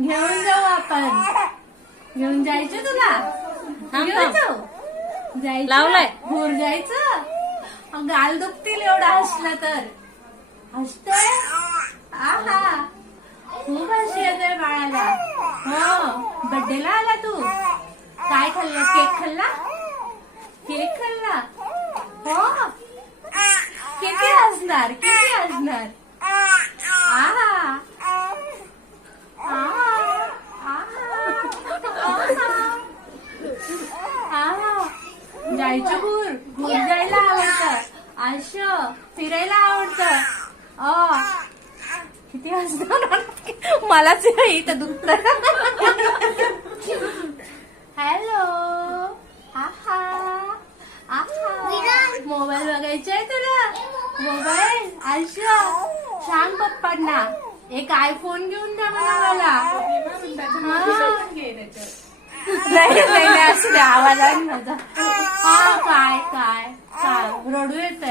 घेऊन जाऊ आपण. घेऊन जायचं तुला. घेऊन जाऊ. जायचं लावलंय. भोर जायचं. गाल दुखतील एवढा हसला तर. हसतोय. आहा खूप हसी येते बाळाला. हो बर्थडेला आला तू. काय खाल्लं? केक खाल्ला. केक खाल्ला. हो किती हसणार. किती हसणार. आहा जायचं भूर. भूर जायला आवडतं. आश फिरायला आवडतं. किती हसणार. मलाच इथं दुखत. हॅलो. आहा मोबाईल बघायचा आहे तुला. मोबाईल. आश सांग पप्पांना एक आयफोन घेऊन द्या मला. नाही असू द्या. आवाज आहे माझा. काय काय काय रडू येतंय.